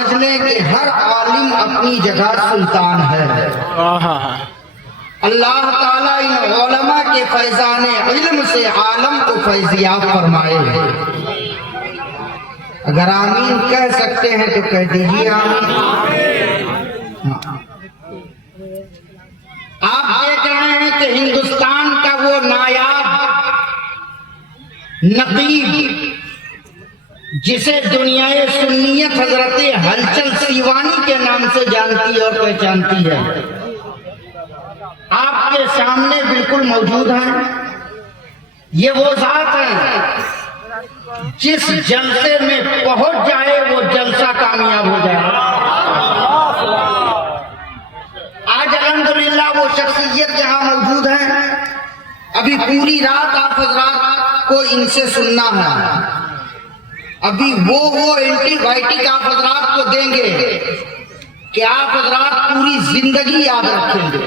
समझने कि हर आलिम अपनी जगह सुल्तान है। अल्लाह ताला इन उलमा के फैजाने इल्म से आलम को फैजियाब फरमाए। अगर आमीन कह सकते हैं तो कह दीजिए आमीन। आप देख रहे हैं कि हिंदुस्तान का वो नायाब नकीब जिसे दुनियाए सुन्नियत हजरत हलचल सीवानी के नाम से जानती और पहचानती है, आपके सामने बिल्कुल मौजूद है। ये वो जात है जिस जलसे में पहुंच जाए वो जलसा कामयाब हो जाए। आज अल्हम्दुलिल्लाह वो शख्सियत यहाँ मौजूद है। अभी पूरी रात आप हजरात को इनसे सुनना है। अभी वो एंटीबायोटिक आप हजरात को देंगे कि आप हजरात पूरी जिंदगी याद रखेंगे।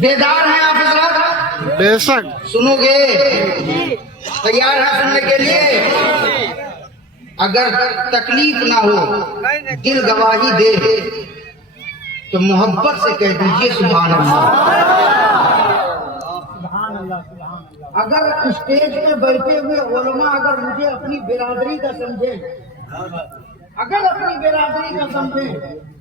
बेदार हैं आप हजरात? बेशक। सुनोगे? तैयार है सुनने के लिए? अगर तकलीफ ना हो, दिल गवाही दे तो मोहब्बत से कह दीजिए सुभान अल्लाह। अगर स्टेज में बैठे हुए उलमा अगर मुझे अपनी बिरादरी का समझे, अगर अपनी बिरादरी का समझे,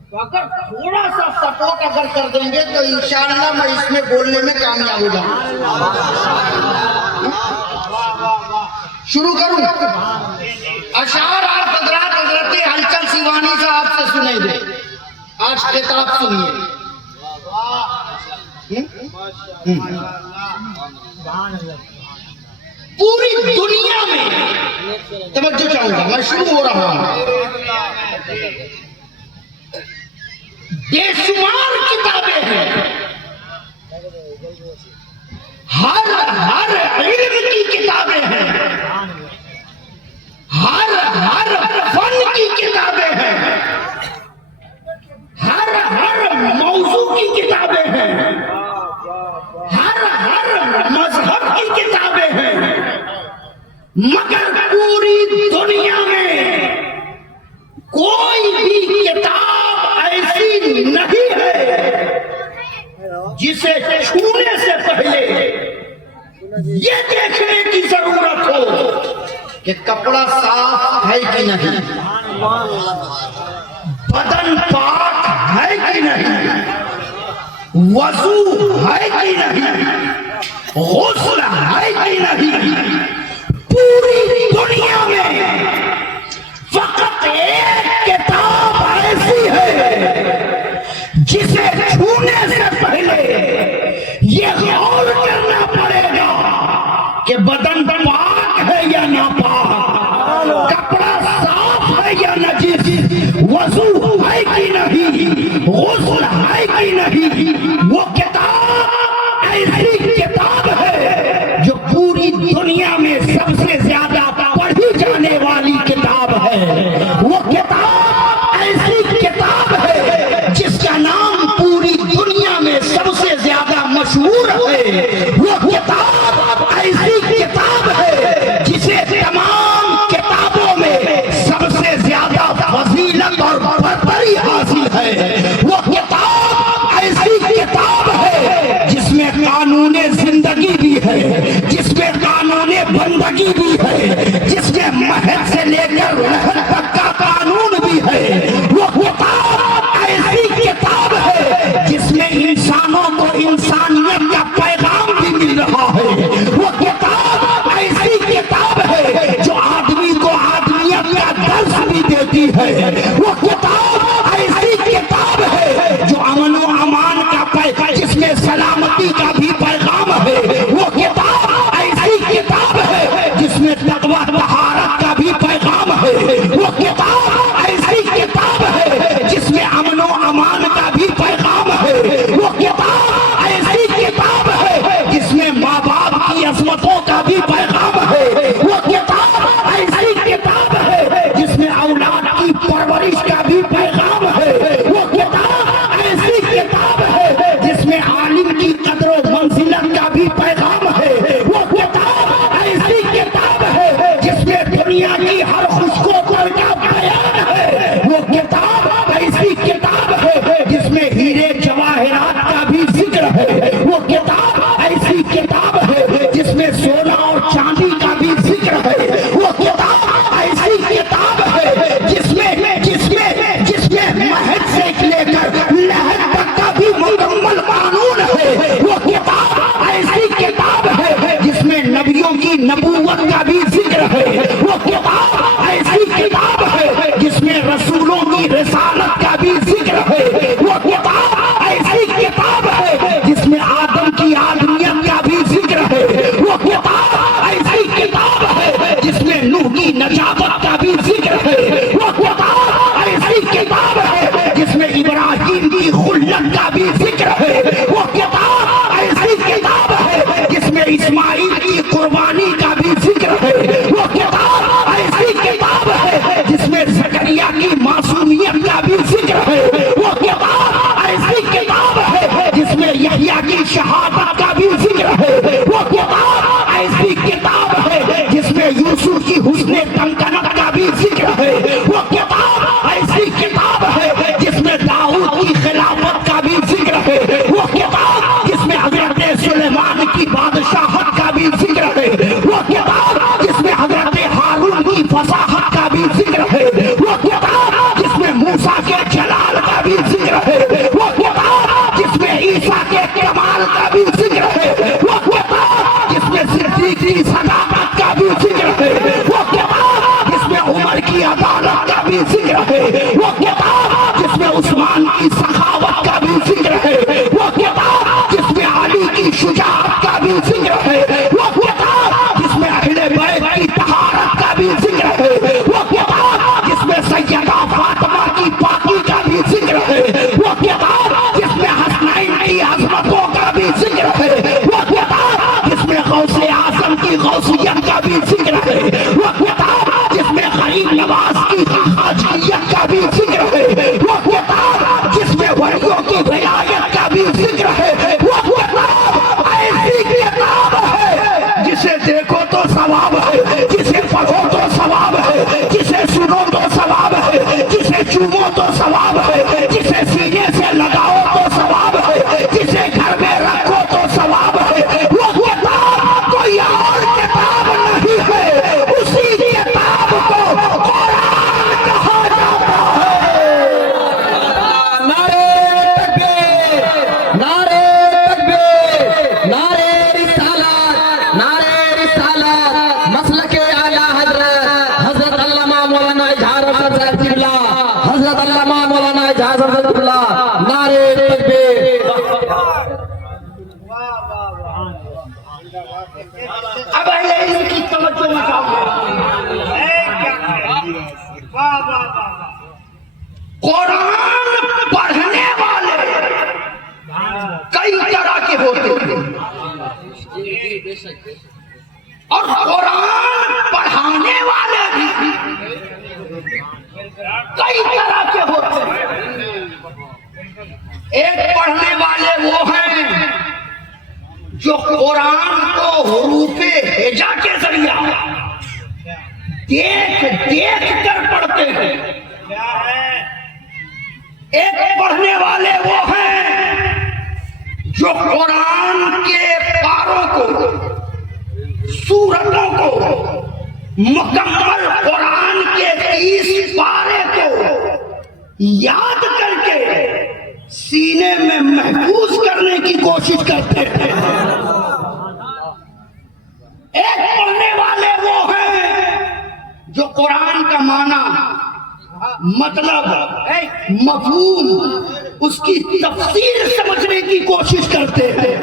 तो अगर थोड़ा सा सपोर्ट अगर कर देंगे तो इंशाअल्लाह मैं इसमें बोलने में कामयाब हो जाऊंगा। शुरू करूं? अशार आप हजरात हजरत हलचल सीवानी साहब से सुनेंगे। आज किताब सुनिए। पूरी दुनिया में तवज्जो चाहूंगा, मैं शुरू हो रहा हूं। बेशुमार किताबें हैं, हर इल्म की किताबें हैं, हर फन की किताबें हैं, हर मौजू की किताबें हैं, हर मजहब की किताबें हैं, मगर पूरी दुनिया में कोई भी किताब ऐसी नहीं है जिसे छूने से पहले ये देखने की जरूरत हो कि कपड़ा साफ है कि नहीं, बदन पाक है कि नहीं, वजू है कि नहीं, गुस्ल है कि नहीं। पूरी दुनिया में फकत एक किताब ऐसी है जिसे छूने से पहले ये गौर करना पड़ेगा कि बदन पाक है या नापाक, कपड़ा साफ है या नजीस, वजू है कि नहीं, गुस्ल है कि नहीं। वो किताब ऐसी किताब है जो पूरी दुनिया में सबसे ज्यादा पढ़ी जाने वाली किताब है। वो किताब ऐसी किताब है जिसका नाम पूरी दुनिया में सबसे ज्यादा मशहूर है। वो किताब ऐसी किताब है जिसे तमाम किताबों में सबसे ज्यादा फजीलत और बरतरी हासिल है। वो किताब ऐसी किताब है जिसमें कानून जिंदगी भी है, जिसमें कानून बंदगी भी है, जिसमें महल से लेकर महल तक का कानून भी है। वो किताब ऐसी किताब है जिसमें इंसानों को इंसानियत का पैगाम भी मिल रहा है। वो किताब ऐसी किताब है जो आदमी को आदमियत का दर्स भी देती है। वो किताब ऐसी किताब है जो अमन व अमान का पैगाम, जिसमें सलामती का भी पैगाम है। वो किताब ऐसी किताब है जिसमें तकवा तहारत का भी पैगाम है। वो किताब ऐसी किताब है जिसमें अमन व अमान का भी पैगाम है। वो किताब ऐसी किताब है जिसमें माँ बाप की अजमतों का भी पैगाम है। वो किताब ऐसी किताब है जिसमें औलाद की परवरिश का भी पैगाम है। वो किताब ऐसी किताब है जिसमें आलिम की कदर व मंजिलत का भी पैगाम है। वो किताब ऐसी किताब है नबूवत का भी जिक्र है। वो किताब ऐसी किताब है जिसमें रसूलों की रिसालत का भी जिक्र है। वो किताब ऐसी किताब है जिसमें आदम की आदमियत का भी जिक्र है। वो किताब ऐसी किताब है जिसमें नूह की नजाबत का भी जिक्र है। वो किताब ऐसी किताब है जिसमें इब्राहिम की खुल्लत का भी जिक्र है। वो किताब ऐसी किताब है जिसमें इस्माइल की कुर्बानी का भी जिक्र है। वो किताब ऐसी किताब है जिसमें ज़करिया की मासूमियत का भी जिक्र है। वो किताब ऐसी किताब है जिसमें यहया की शहादत का भी जिक्र है। वो किताब ऐसी किताब है जिसमें यूसुफ की हुस्ने कंकनत का भी जिक्र है। वो किताब ऐसी किताब है जिसमें दाऊद की खिलाफत का भी जिक्र है। वो किताब जिसमें हजरत सुलेमान की बादशाहत का भी जिक्र है। वो किताब जिसमें हजरत हारून की फसाहत का भी जिक्र है। वो किताब जिसमें मूसा के जलाल का भी जिक्र है। वो किताब जिसमें ईसा के कमाल का भी जिक्र है। वो किताब जिसमें सिद्दीक की सदाकत का भी जिक्र है। वो किताब जिसमें उमर की अदालत का भी जिक्र है। वो किताब जिसमें उस्मान की सखावत का भी जिक्र है। वो किताब जिसमें अली की शुजाअत का भी जिक्र है। वो किताब जिसमें अहले बैत की तहारत का भी जिक्र है। वो किताब जिसमें सैयदा फातिमा की पाकी का भी जिक्र है। वो किताब जिसमें हसनैन की अज़मतों का भी जिक्र है। वो किताब जिसमें गौसे आज़म की गौसियत का भी जिक्र है। वो किताब जिसमें गरीब नवाज की हाजियत का भी जिक्र है। वो किताब जिसमें वलियों की विलायत का भी जिक्र है। वो किताब ऐसी किताब है जिसे देखो तो सवाब है, जिसे पढ़ो तो सवाब है, जिसे सुनो तो सवाब है, जिसे चूमो तो सवाब है, जिसे सीने से लगाओ तो सवाब है, जिसे घर में रखो तो सवाब है। वो किताब कोई और किताब नहीं है, उसी किताब को कुरान कहा जाता है। नारे तकबीर, नारे तकबीर, नारे रिसालत, मसलके आला हजरत अल्लामा मौलाना इजहार हसन साहब किबला, हजरत अल्लामा मौलाना इजहार हसन किबला, नारे तकबीर। अब इनकी तवज्जो मचाओ। कुरान पढ़ने वाले कई तरह के होते हैं और कुरान पढ़ाने वाले भी कई तरह के होते हैं। एक पढ़ने वाले वो हैं जो कुरान को हुरूफे हिजा के जरिया देख देख कर पढ़ते हैं। एक पढ़ने वाले वो हैं जो कुरान के पारों को, सूरतों को, मुकम्मल कुरान के 30 पारे को याद करके सीने में महफूज करने की कोशिश करते हैं। एक पढ़ने वाले वो हैं जो कुरान का माना, मतलब, मफहूम, उसकी तफसीर समझने की कोशिश करते हैं।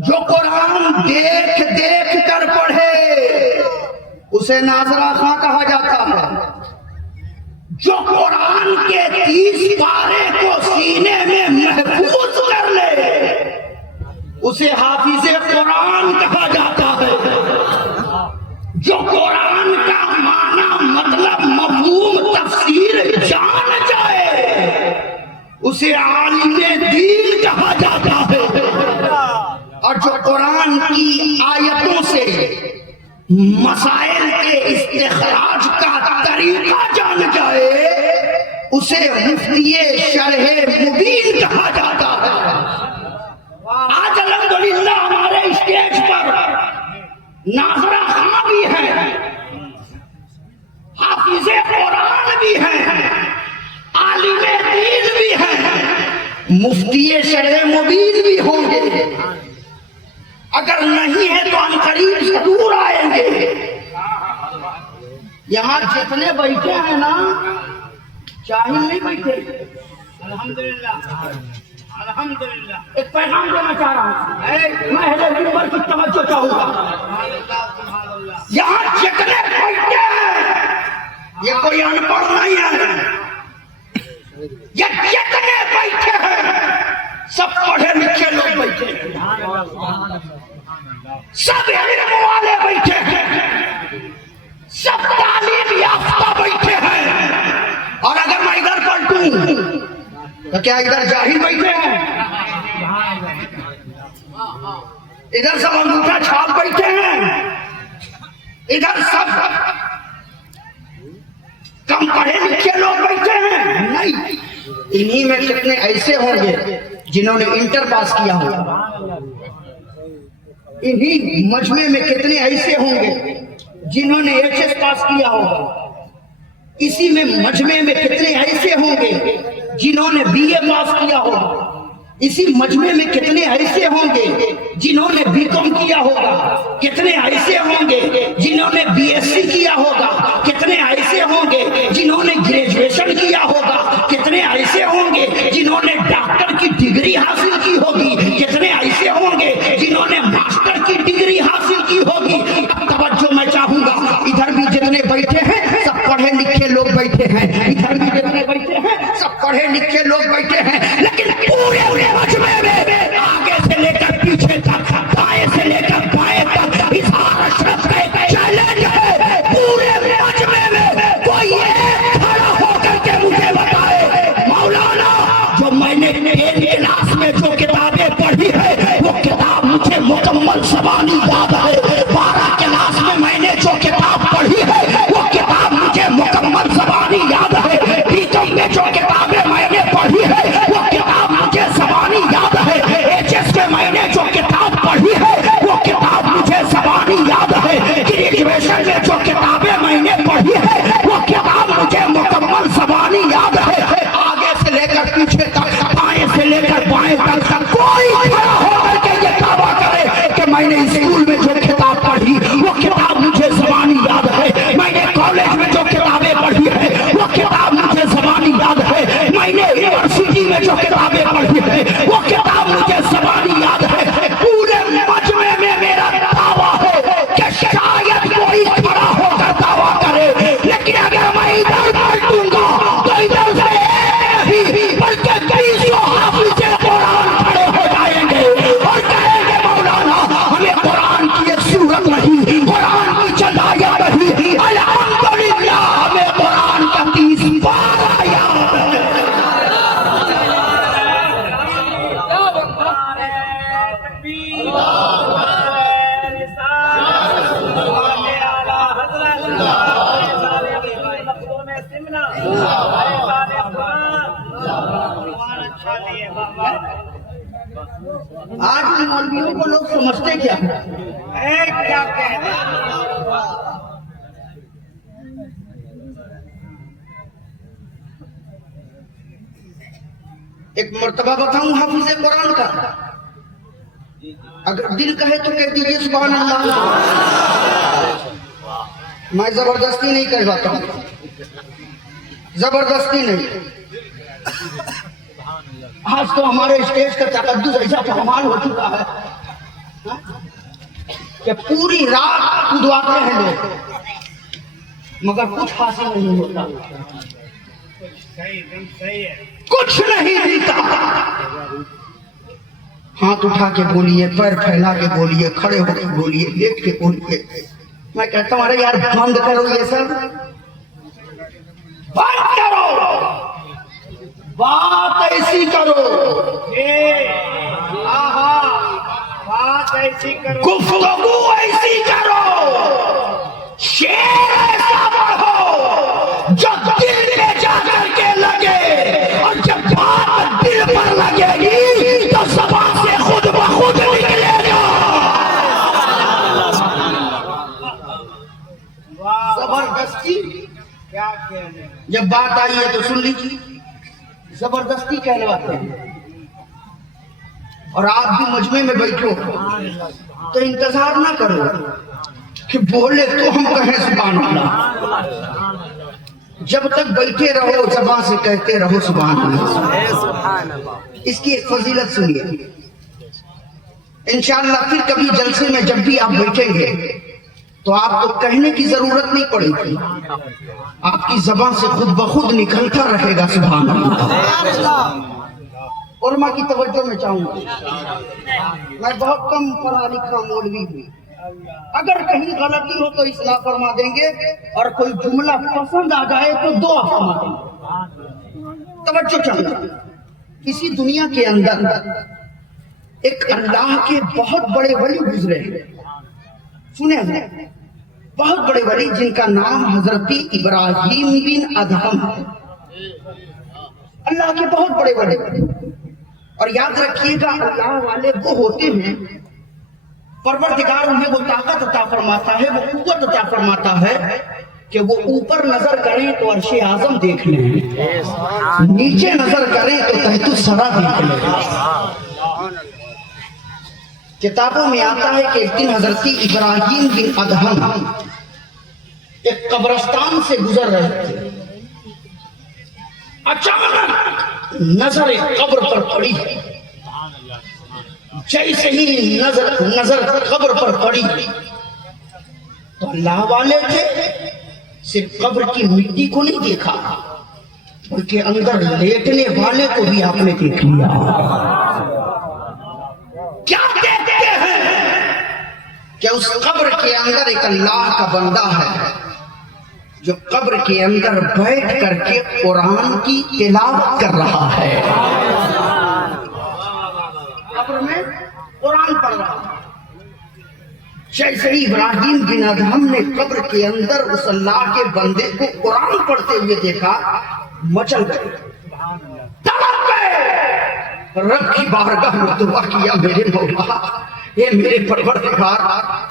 जो कुरान देख देख कर पढ़े उसे नाज़रा खां कहा जाता है। जो कुरान के 30 पारे को सीने में महफूज कर ले उसे हाफिज़े कुरान कहा जाता है। जो कुरान का माना, मतलब, मफहूम, तफसीर जान जाए उसे आलिमे दीन कहा जाता है। और जो कुरान की आयतों से मसाइल के इस्तिखराज का तरीका जान जाए उसे मुफ्तिये शरहे मुबीन कहा जाता है। आज अल्हम्दुलिल्लाह हमारे स्टेज पर नाज़रा खां भी हैं, हाफिज़े कुरान भी हैं, आलिमे दीन भी हैं, मुफ्तिये शरहे मुबीन भी होंगे। अगर नहीं है तो हम करीब जरूर आएंगे। यहाँ जितने बैठे हैं ना, जाहिल नहीं बैठे। अल्हम्दुलिल्लाह अल्हम्दुलिल्लाह। एक पैगाम देना चाह रहा हूँ, मैं अहले मिंबर की तवज्जो चाहूंगा। यहाँ जितने बैठे हैं, ये कोई अनपढ़ नहीं है, ये जितने बैठे हैं सब पढ़े लिखे लोग बैठे हैं, सब इल्म वाले बैठे हैं, सब तालीम याफ्ता बैठे हैं। और अगर मैं इधर पलटूं तो क्या इधर जाहिल बैठे हैं? इधर सब अंगूठा छाप बैठे हैं, इधर सब कम पढ़े लिखे लोग बैठे हैं। नहीं, इन्हीं में कितने ऐसे होंगे जिन्होंने इंटर पास किया होगा, इन्हीं मजमे में कितने ऐसे होंगे जिन्होंने एचएस पास किया होगा, इसी में मजमे में कितने ऐसे होंगे जिन्होंने बीए पास किया होगा, इसी मजमे में कितने ऐसे होंगे जिन्होंने बीकॉम किया होगा, कितने ऐसे होंगे जिन्होंने बीएससी किया होगा, कितने ऐसे होंगे जिन्होंने ग्रेजुएशन किया होगा, कितने ऐसे होंगे जिन्होंने डॉक्टर की डिग्री हासिल की होगी, कितने ऐसे होंगे जिन्होंने मास्टर की डिग्री हासिल की होगी। तवज्जो मैं चाहूंगा, इधर भी जितने बैठे हैं सब पढ़े लिखे लोग बैठे हैं, इधर भी जितने बैठे हैं सब पढ़े लिखे लोग बैठे हैं, लेकिन पूरे मजमे में आगे से लेकर पीछे तक, दाएं से लेकर बाएं तक इज़हार अशरफ का एक चैलेंज है। पूरे मजमे में कोई एक खड़ा होकर के मुझे बताए, मौलाना जो मैंने 10 क्लास में जो किताबें पढ़ी है वो किताब मुझे मुकम्मल ज़बानी याद है, 12 क्लास में मैंने जो किताब पढ़ी है वो किताब मुझे मुकम्मल ज़बानी याद है, बीकॉम में जो किताबें मैंने पढ़ी है वो किताब मुझे ज़बानी याद है, एचएस में मैंने जो किताब पढ़ी है वो किताब मुझे ज़बानी याद है, ग्रेजुएशन में जो किताबें मैंने पढ़ी है वो किताब मुझे मुकम्मल ज़बानी याद है। आगे से लेकर पीछे तक, दाएं से लेकर बाएं तक कोई खड़ा होकर के ये दावा करे कि मैंने स्कूल में जो किताब पढ़ी वो किताब मुझे ज़बानी याद है, मैंने कॉलेज में जो किताबें पढ़ी है वो किताब मुझे ज़बानी याद है, मैंने यूनिवर्सिटी में जो किताबें पढ़ी है वो किताब मुझे ज़बानी याद है। पूरे मजमे में मेरा दावा है कि शायद कोई खड़ा होकर दावा करे, लेकिन अगर मैं इधर पलटूंगा तो इधर से नहीं बल्कि 200 हाफिज़े कुरान खड़े हो जाएंगे और कहेंगे मौलाना हमें कुरान की एक सूरत नहीं, कुरान की चंद आयत नहीं, अल्हम्दुलिल्लाह हमें कुरान का 30 पारा याद है। आज इन मौलवियों को लोग समझते क्या क्या कहते हैं? एक मर्तबा बताऊं हाफिज़े कुरान का, अगर दिल कहे तो कह दीजिए सुभान अल्लाह। मैं जबरदस्ती नहीं कहवाता हूं, जबरदस्ती नहीं। आज तो हमारे स्टेज का तकद्दुस ऐसा कमाल हो चुका है कि पूरी रात कुदवाते हैं लोग, मगर कुछ हासिल नहीं होता, कुछ नहीं मिलता। हाथ उठा के बोलिए, पैर फैला के बोलिए, खड़े होकर बोलिए, लेट के बोलिए। मैं कहता हूँ अरे यार बंद करो ये सब, बंद करो, बात ऐसी करो, बात ऐसी करो, गुफ्तगू ऐसी करो, शेर ऐसा पढ़ो जो दिल में जाकर के लगे, और जब बात दिल पर लगेगी तो ज़बान से खुद ब खुद निकलेगा। जबरदस्ती क्या कहने, जब बात आई है तो सुन लीजिए, जबरदस्ती कहलवाते हैं। और आप भी मजमे में बैठो, तो इंतजार ना करो कि बोले तो हम कहें सुभान अल्लाह। जब तक बैठे रहो ज़बान से कहते रहो सुभान अल्लाह। इसकी एक फजीलत सुनिए। इंशाअल्लाह फिर कभी जलसे में जब भी आप बैठेंगे तो आपको कहने की जरूरत नहीं पड़ेगी, आपकी जबान से खुद ब खुद निकलता रहेगा सुभान अल्लाह। उलमा की तवज्जो में चाहूंगा, मैं बहुत कम पढ़ा लिखा मौलवी हूँ, अगर कहीं गलती हो तो इस्लाह फरमा देंगे और कोई जुमला पसंद आ जाए तो दुआ फरमा देंगे। तवज्जो चाहिए। इसी दुनिया के अंदर एक अल्लाह के बहुत बड़े वली गुजरे हैं, सुने हैं, बहुत बड़े वली जिनका नाम हजरत इब्राहिम बिन अदहम है। अल्लाह के बहुत बड़े वली। और याद रखिएगा अल्लाह वाले वो होते हैं परवरदिगार उन्हें वो ताकत अता फरमाता है, वो कुव्वत अता फरमाता है कि वो ऊपर नजर करें तो अर्शे आजम देख लें, नीचे नजर करें तो तहतुस सरा देख लें। किताबों में आता है कि एक दिन हजरत इब्राहिम बिन अदहम एक कब्रिस्तान से गुजर रहे थे। अचानक नजर कब्र पर पड़ी। जैसे ही नजर कब्र पर पड़ी तो अल्लाह वाले थे सिर्फ कब्र की मिट्टी को नहीं देखा, उनके अंदर लेटने वाले को भी आपने देख लिया। क्या देखते हैं कि उस कब्र के अंदर एक अल्लाह का बंदा है जो कब्र के अंदर बैठ करके कुरान की तिलावत कर रहा है। कब्र में कुरान पढ़ रहा है। जैसे ही इब्राहिम बिन अदहम ने कब्र के अंदर उस अल्लाह के बंदे को कुरान पढ़ते हुए देखा, मचल गए, तड़प गए, रब की बारगाह में दुआ किया, मेरे मौला, ये मेरे परवरदिगार,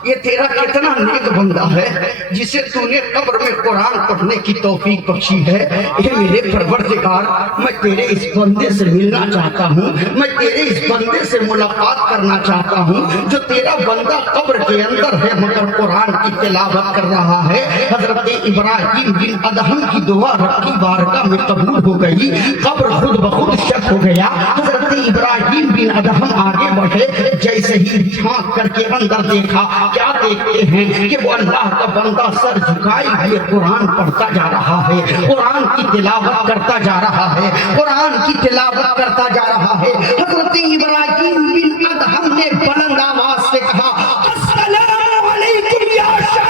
ये तेरा कितना नेक बंदा है जिसे तूने कब्र में कुरान पढ़ने की तौफीक बख्शी है। ये मेरे परवरदिगार, मैं तेरे इस बंदे से मिलना चाहता हूँ, मैं तेरे इस बंदे से मुलाकात करना चाहता हूँ जो तेरा बंदा कब्र के अंदर है मगर कुरान की तिलावत कर रहा है। हजरत इब्राहिम बिन अदहम की दुआ रब की बारगाह में कबूल हो गई, कब्र खुद ब खुद शक हो गया। हजरत इब्राहिम बिन अदहम आगे बढ़े, जैसे ही झांक करके अंदर देखा, क्या देखते हैं कि वो अल्लाह का बंदा सर झुकाए हुए कुरान पढ़ता जा रहा है, कुरान की तिलावत करता जा रहा है, कुरान की तिलावत करता जा रहा है। हज़रत इब्राहिम बिन अदहम ने बुलंद आवाज से कहा, अस्सलामु अलैकुम या शेख।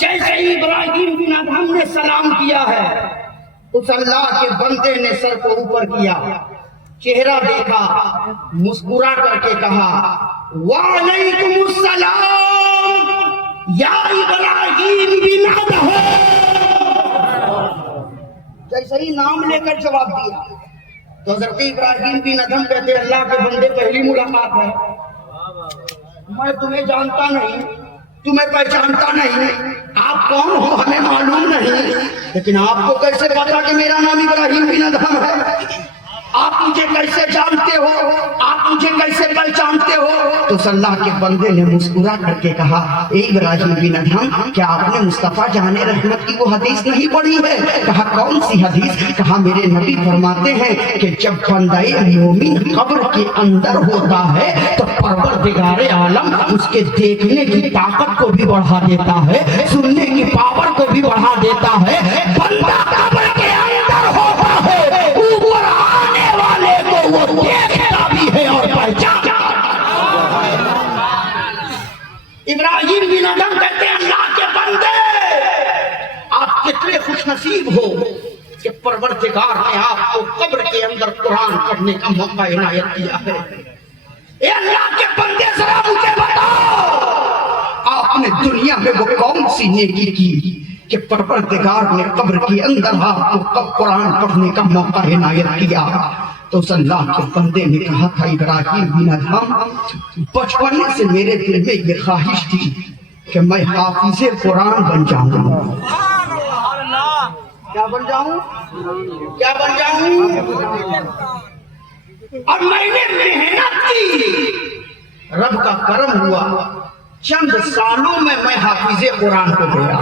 जैसे ही इब्राहिम बिन अदहम ने सलाम किया है, उस अल्लाह के बंदे ने सर को ऊपर किया, चेहरा देखा, मुस्कुरा करके कहा, वालेकुमुस्सलाम या इब्राहिम बिन अदहम। जैसे ही नाम लेकर जवाब दिया तो हज़रत इब्राहिम बिन अदहम कहते, अल्लाह के बंदे, पहली मुलाकात है, मैं तुम्हें जानता नहीं, तुम्हें पहचानता नहीं, आप कौन हो हमें मालूम नहीं, लेकिन आपको कैसे पता कि मेरा नाम इब्राहिम बिन अदहम है? आप मुझे कैसे जानते हो, आप मुझे कैसे पहचानते हो? तो अल्लाह के बंदे ने मुस्कुरा करके कहा, इब्राहिम बिन अदहम, क्या आपने मुस्तफा जाने रहमत की वो हदीस नहीं पढ़ी है? कहा, कौन सी हदीस? कहा, मेरे नबी फरमाते हैं कि जब बंदाए मोमिन कब्र के अंदर होता है तो परवरदिगारे आलम उसके देखने की ताकत को भी बढ़ा देता है, सुनने की पावर को भी बढ़ा देता है। बंदा कब्र के अंदर होता है, ऊपर आने वाले को वो देखता भी है और पहचानता। इब्राहिम बिन अदहम कहते हैं, अल्लाह के बंदे, आप कितने खुशनसीब हो कि परवरदिगार ने आपको कब्र के अंदर कुरान पढ़ने का मौका इनायत किया है। ए अल्लाह के बंदे, जरा मुझे बताओ, आपने दुनिया में वो कौन सी नेकी की कि परवरदिगार ने कब्र के अंदर आपको कब कुरान पढ़ने का मौका इनायत किया? तो उस अल्लाह के बंदे ने कहा था, इब्राहिम बिन अदहम, बचपन से मेरे दिल में ये ख्वाहिश थी कि मैं हाफिज़े कुरान बन जाऊं। क्या बन जाऊं? क्या बन जाऊं? और मैंने मेहनत की, रब का करम हुआ, चंद सालों में मैं हाफिजे कुरान को गया।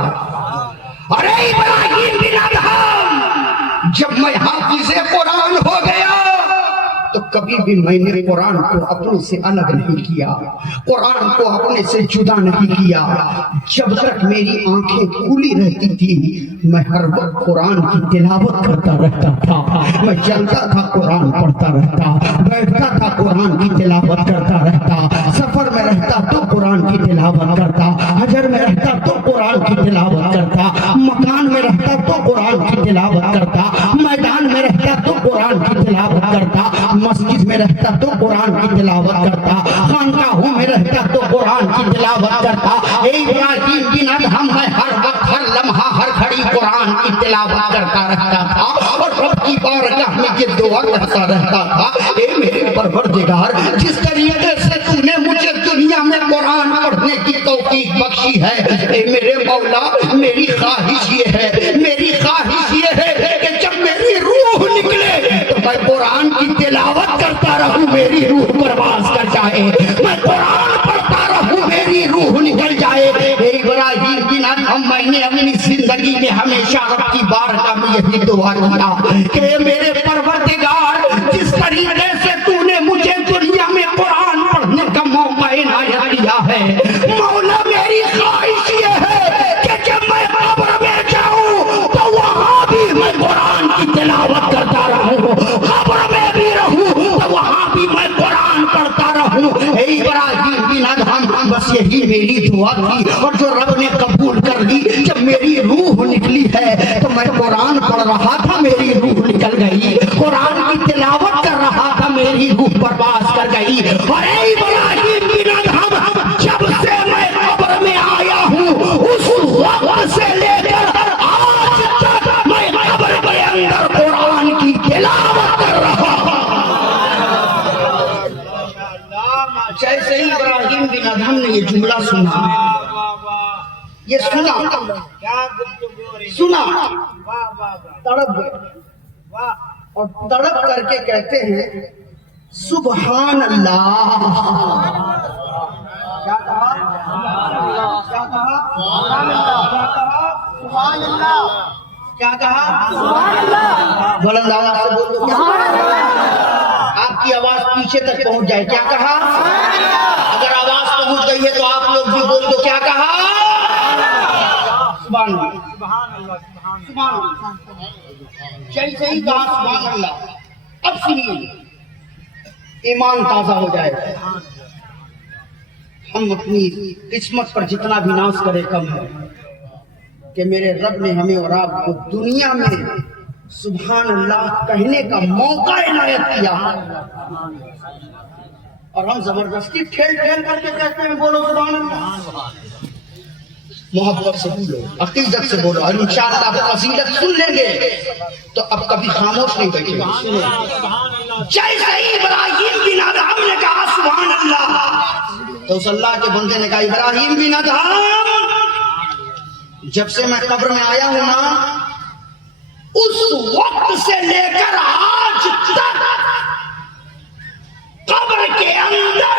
अरे इब्राहिम बिन अदहम, जब मैं हाफिजे कुरान हो गया तो कभी भी मैंने कुरान को अपने से अलग नहीं किया, कुरान को अपने से जुदा नहीं किया। जब तक मेरी आंखें खुली रहती थी मैं हर वक्त कुरान की तिलावत करता रहता था। मैं चलता था कुरान पढ़ता रहता, बैठता था कुरान की तिलावत करता रहता, सफर में रहता तो कुरान की तिलावत करता, हजर में रहता तो कुरान की तिलावत करता, मकान में रहता तो कुरान की तिलावत करता, मैदान में रहता तो कुरान की तिलावत करता, मस्जिद में रहता तो कुरान की तिलावत करता, खानकाहों में रहता तो कुरान की तिलावत करता। इब्राहिम बिन अदहम मैं हर वक्त, हर लम्हा, हर घड़ी कुरान की तिलावत करता रहता था और रब की बारगाह में ये दुआ करता रहता था, ए मेरे परवरदिगार, जिस तरीके से तूने मुझे दुनिया में कुरान पढ़ने की तौफीक बख्शी है, ए मेरे मौला, मेरी ख्वाहिश ये है, मेरी ख्वाहिश ये है कि जब मेरी रूह निकले तो मैं कुरान की तिलावत करता रहूं, मेरी रूह परवाज़ कर जाए, मैं कुरान पढ़ता रहूं, मेरी रूह निकल जाए। इब्राहिम बिन अदहम, मैंने अपनी जिंदगी में हमेशा रब की बारगाह में यही दुआ किया कि मेरे परवरदिगार, जिस तरीके से तूने मुझे दुनिया में कुरान पढ़ने का मौका इनायत किया है, मौला मेरी ख्वाहिश ये है कि जब मैं कब्र में जाऊं तो वहां भी मैं कुरान की तिलावत करता रहूं, कब्र में भी रहूं तो वहां भी मैं कुरान पढ़ता रहूं। इब्राहिम बिन अदहम, बस यही मेरी दुआ थी और जो रब ने कबूल कर ली। जब मेरी रूह निकली है तो मैं कुरान पढ़ रहा था, मेरी रूह निकल गई, कुरान की तिलावत कर रहा था, मेरी रूह बर्बाद कर गई। अरे इब्राहिम बिन अदहम, जब से मैं कब्र में आया हूँ उस वक्त से लेकर आज तक मैं कब्र के अंदर कुरान की तिलावत कर रहा हूँ। जैसे ही इब्राहिम बिन अदहम ने ये जुमला सुना, ये सुना, तड़प गए और तड़प करके कहते हैं सुभान अल्लाह। क्या कहा? क्या कहा? सुभान अल्लाह। क्या कहा? बुलंद आवाज से बोलो, क्या? आपकी आवाज पीछे तक पहुंच जाए। क्या कहा? अगर आवाज पहुंच गई है तो आप लोग भी बोल दो, क्या कहा? सुभान अल्लाह। सुभान अल्लाह। जैसे ही कहा सुभान अल्लाह, अब सुनिए, ईमान ताजा हो जाएगा। हम अपनी किस्मत पर जितना भी नाश करें कम है कि मेरे रब ने हमें और आपको दुनिया में सुभान अल्लाह कहने का मौका इनायत किया और हम जबरदस्ती ठेल ठेल करके कहते हैं बोलो सुभान अल्लाह। मोहब्बत से बोलो, अकीदत से बोलो, और इंशाअल्लाह आप कसीदत सुन लेंगे तो अब कभी खामोश नहीं बैठेंगे। जैसे ही इब्राहिम बिन अदहम ने कहा सुभान अल्लाह तो उस अल्लाह के बंदे ने कहा इब्राहिम बिन अदहम, जब से मैं कब्र में आया हूं ना, उस वक्त से लेकर आज तक कब्र के अंदर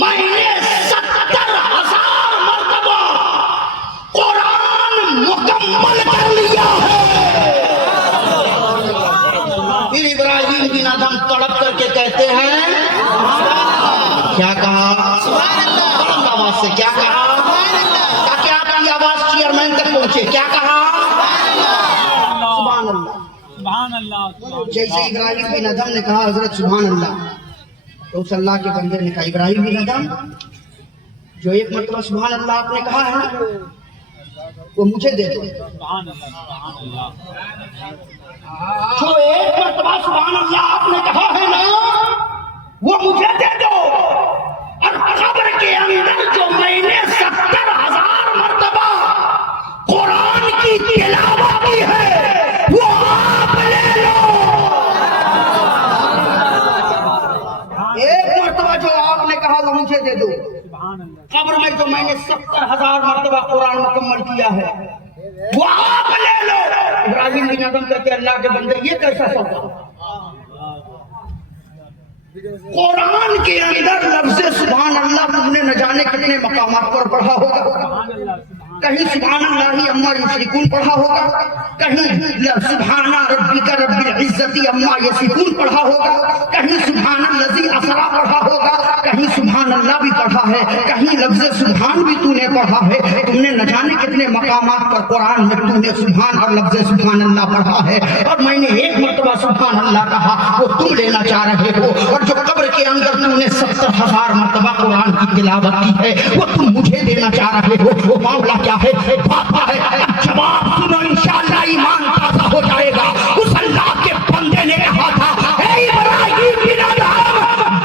मैंने 70,000 मरतबा कुरान मुकम्मल कर लिया है। फिर इब्राहिम बिन अदहम तड़प करके कहते हैं, क्या कहा? बुलंद आवाज से क्या कहा? ताकि आपकी आवाज चेयरमैन तक पहुंचे। क्या कहा? सुभान अल्लाह। जैसे इब्राहिम बिन अदहम ने कहा हजरत सुभान अल्लाह, तो उस अल्लाह के बंदे ने कहा इब्राहिम बिन अदहम, जो एक मरतबा सुभान अल्लाह आपने कहा है ना, वो मुझे दे दो। जो एक मरतबा सुभान अल्लाह आपने कहा है ना, वो मुझे दे दो। और कब्र के अंदर जो मैंने 70,000 मरतबा कुरान की तिलावत की है, वो आप ले लो। एक मरतबा जो आपने कहा वो मुझे दे दो। कब्र में जो मैंने 70,000 मरतबा कुरान मुकम्मल किया है, वो आप ले लो। इब्राहिम बिन अदहम कहते अल्लाह के बंदे, ये कैसा सौदा? कुरान के अंदर लफ्ज़ सुभान अल्लाह तुमने न जाने कितने मकामात पर पढ़ा होगा। कहीं सुभान अल्लाह अम्मा युशरिकून पढ़ा होगा, कहीं सुभान रब्बिका रब्बिल इज्जति अम्मा यसिफून पढ़ा होगा, कहीं सुभान अल्लज़ी असरा पढ़ा होगा, कहीं सुभान अल्लाह भी पढ़ा है, कहीं लफ्ज़ सुभान भी तूने पढ़ा है। तुमने न जाने कितने मकामात पर कुरान में तूने सुभान और लफ्ज़ सुभान अल्लाह पढ़ा है। और मैंने एक मरतबा सुभान अल्लाह कहा, वो तुम लेना चाह रहे हो। और जो कब्र के अंदर तूने 70,000 मरतबा कुरान की तिलावत की है, वो तुम मुझे देना चाह रहे हो। वो मामला क्या है? बाबा है। जवाब सुनो, इंशाअल्लाह ईमान ताज़ा हो जाएगा। उस अल्लाह के बंदे ने कहा था, हे इब्राहिम बिन अदहम,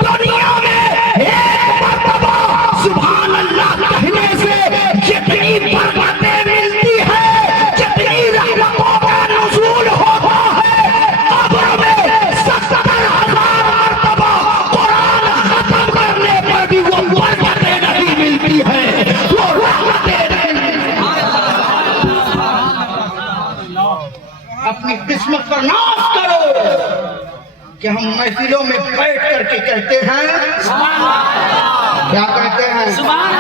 दुनिया में एक मरतबा सुभान अल्लाह कहने से जितनी बरकतें मिलती है, जितनी रहमतों का नुज़ूल होता है, कब्र में 70,000 मरतबा कुरान खत्म करने पर भी वो बरकतें नहीं मिलती है, वो रहमतें अपनी किस्मत पर नाज करो कि हम महफिलों में बैठ करके कहते हैं क्या कहते हैं? सुभान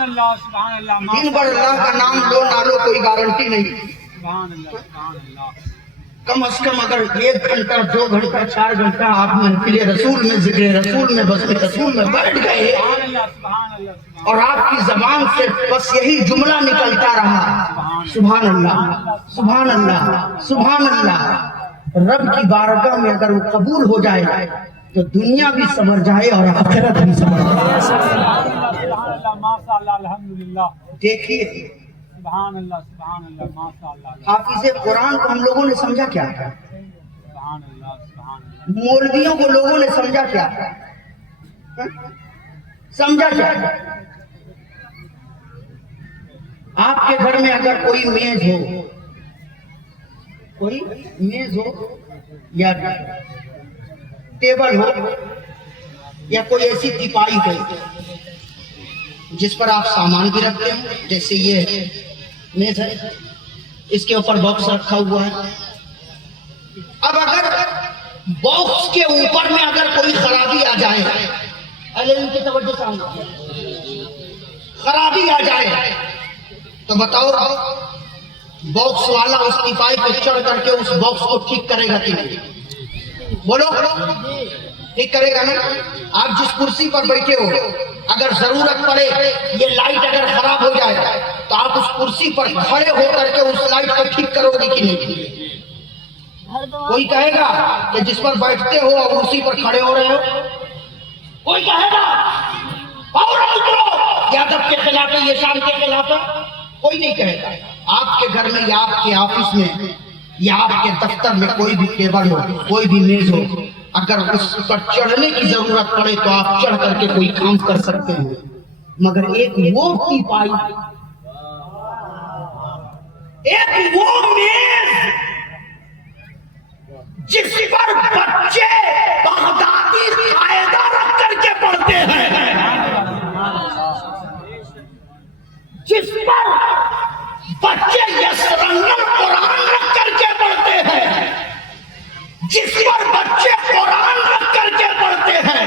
अल्लाह सुभान अल्लाह। दिन भर अल्लाह का नाम लो ना लो कोई गारंटी नहीं। सुभान अल्लाह। कम से कम अगर 1 घंटा 2 घंटा 4 घंटा आप महफिल रसूल में जिक्र रसूल में बस रसूल में बैठ गए और आपकी जबान से बस यही जुमला निकलता रहा, सुभान अल्लाह सुभान अल्लाह सुभान अल्लाह, रब की बारगाह में अगर वो कबूल हो जाए तो दुनिया भी समझ जाए और आखिरत भी समझ जाए। देखिए सुभान अल्लाह माशाअल्लाह। हाफिज़े कुरान को हम लोगों ने समझा क्या? सुभान अल्लाह। मौलवियों को लोगों ने समझा क्या? समझा क्या? आपके घर में अगर कोई मेज हो, कोई मेज हो या टेबल हो या कोई ऐसी तिपाई हो जिस पर आप सामान भी रखते हैं, जैसे ये मेज है, इसके ऊपर बॉक्स रखा हुआ है। अब अगर बॉक्स के ऊपर में अगर कोई खराबी आ जाए, इनकी तवज्जो चाहूंगा, खराबी आ जाए तो बताओ बॉक्स वाला उस तिपाई पे चढ़ करके उस बॉक्स को ठीक करेगा कि नहीं? बोलो ठीक करेगा ना? आप जिस कुर्सी पर बैठे हो, अगर जरूरत पड़े ये लाइट अगर खराब हो जाए तो आप उस कुर्सी पर खड़े होकर के उस लाइट को ठीक करोगे कि नहीं? कोई कहेगा कि जिस पर बैठते हो और उसी पर खड़े हो रहे हो? कोई कहेगा और यादव के खिलाफ है, ये शाम के खिलाफ है? कोई नहीं कहेगा। आपके घर में या आपके ऑफिस में या आपके दफ्तर में कोई भी टेबल हो, कोई भी मेज हो, अगर उस पर चढ़ने की जरूरत पड़े तो आप चढ़ करके कोई काम कर सकते हैं। मगर एक वो टीपाई, एक वो मेज जिस पर बच्चे बगदादी कायदा रख करके पढ़ते हैं, जिस पर बच्चे यसरन्नल कुरान रख करके पढ़ते हैं, जिस पर बच्चे कुरान रख करके पढ़ते हैं,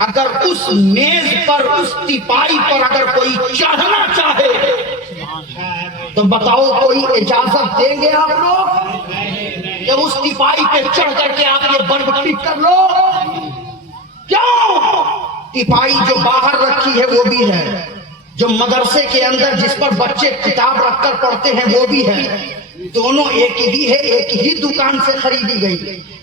अगर उस मेज पर उस टिपाई पर अगर कोई चढ़ना चाहे तो बताओ कोई इजाजत देंगे आप लोग कि उस टिपाई पे चढ़ करके आप ये बल्ब ठीक कर लो? क्यों? टिपाई जो बाहर रखी है वो भी है, जो मदरसे के अंदर जिस पर बच्चे किताब रखकर पढ़ते हैं वो भी है। दोनों एक ही है, एक ही दुकान से खरीदी गई,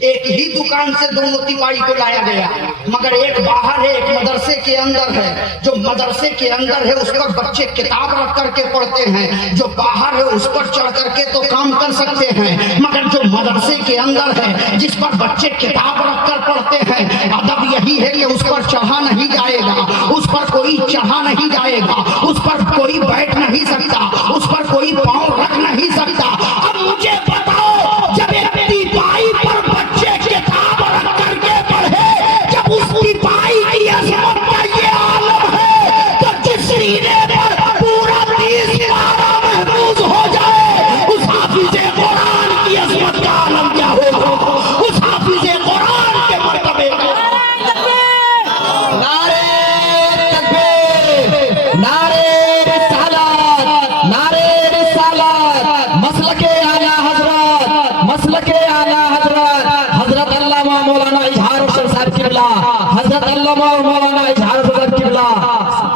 एक ही दुकान से दोनों तिपाई को लाया गया। मगर एक बाहर है, एक मदरसे के अंदर है। जो मदरसे के अंदर है उस पर बच्चे किताब रख करके पढ़ते हैं, जो बाहर है उस पर चढ़ करके तो काम कर सकते हैं। मगर जो मदरसे के अंदर है जिस पर बच्चे किताब रख कर पढ़ते हैं, अदब यही है कि उस पर चढ़ा नहीं जाएगा, उस पर कोई चढ़ा नहीं जाएगा, उस पर कोई बैठ नहीं सकता, उस पर कोई पांव रख नहीं सकता। अब मुझे बताओ, जब एक टिपाई पर बच्चे किताब रख करके पढ़े, जब उस टिपाई की अजमत का ये आलम है, तो जिस सीने पर पूरा 30 पारा महफूज हो जाए, उस हाफिज़े कुरान की अजमत का आलम क्या होगा? उस हाफिज़े कुरान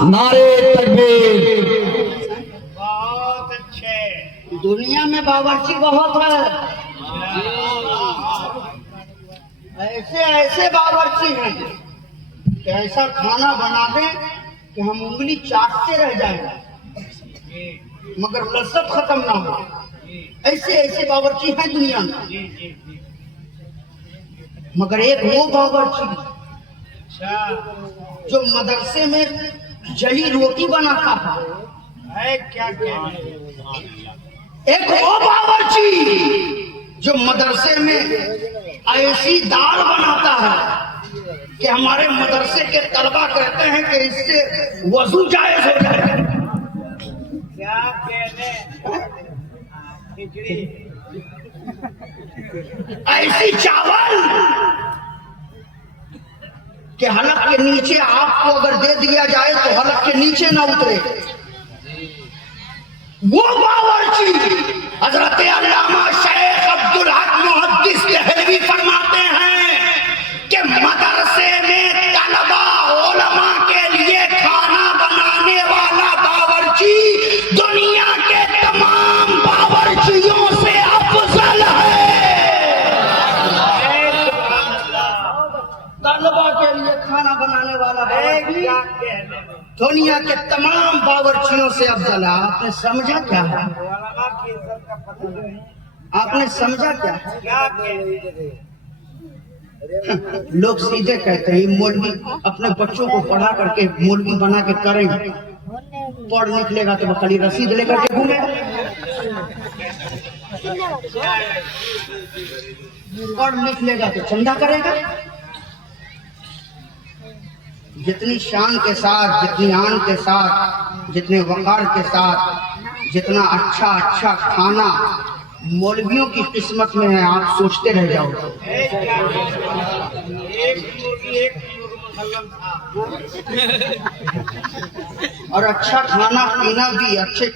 नारे तकबीर। बहुत अच्छे। दुनिया में बावर्ची बहुत है, ऐसे ऐसे बावर्ची हैं कि ऐसा खाना बना दें कि हम उंगली चाटते रह जाएं मगर लज्जत खत्म ना हो। ऐसे ऐसे बावर्ची हैं दुनिया में। मगर एक वो बावर्ची जो मदरसे में जली रोटी बनाता है, क्या एक वो बावर्ची जो मदरसे में ऐसी दाल बनाता है कि हमारे मदरसे के तलबा कहते हैं कि इससे वजू जायज हो जाए। क्या कहने खिचड़ी। ऐसी चावल कि हलक के नीचे आपको अगर दे दिया जाए तो हलक के नीचे ना उतरे। वो बावर्ची हजरत अल्लामा शेख अब्दुल हक मुहद्दिस देहलवी फरमाते हैं कि मदरसे में तलबा उलमा के लिए खाना बनाने वाला बावर्ची दुनिया के तमाम बावर्चियों से अफजल है। तलबा के लिए खाना बनाने वाला बावर्ची क्या कहने दुनिया के तमाम बावर्चियों से अफजल है। आपने समझा क्या है? उलमा की इज्जत का पता नहीं। आपने समझा क्या है? क्या कहने लोग सीधे कहते हैं मौलवी अपने बच्चों को पढ़ा करके मौलवी बना के करेंगे, पढ़ लिख लेगा तो वो खाली रसीद लेकर के घूमेगा, पढ़ लिख लेगा तो चंदा करेगा। जितनी शान के साथ, जितनी आन के साथ, जितने वकार के साथ, जितना अच्छा अच्छा खाना मौलवियों की किस्मत में है, आप सोचते रह जाओ। एक मुर्गी एक मुसल्लम था। और अच्छा खाना पीना भी अच्छे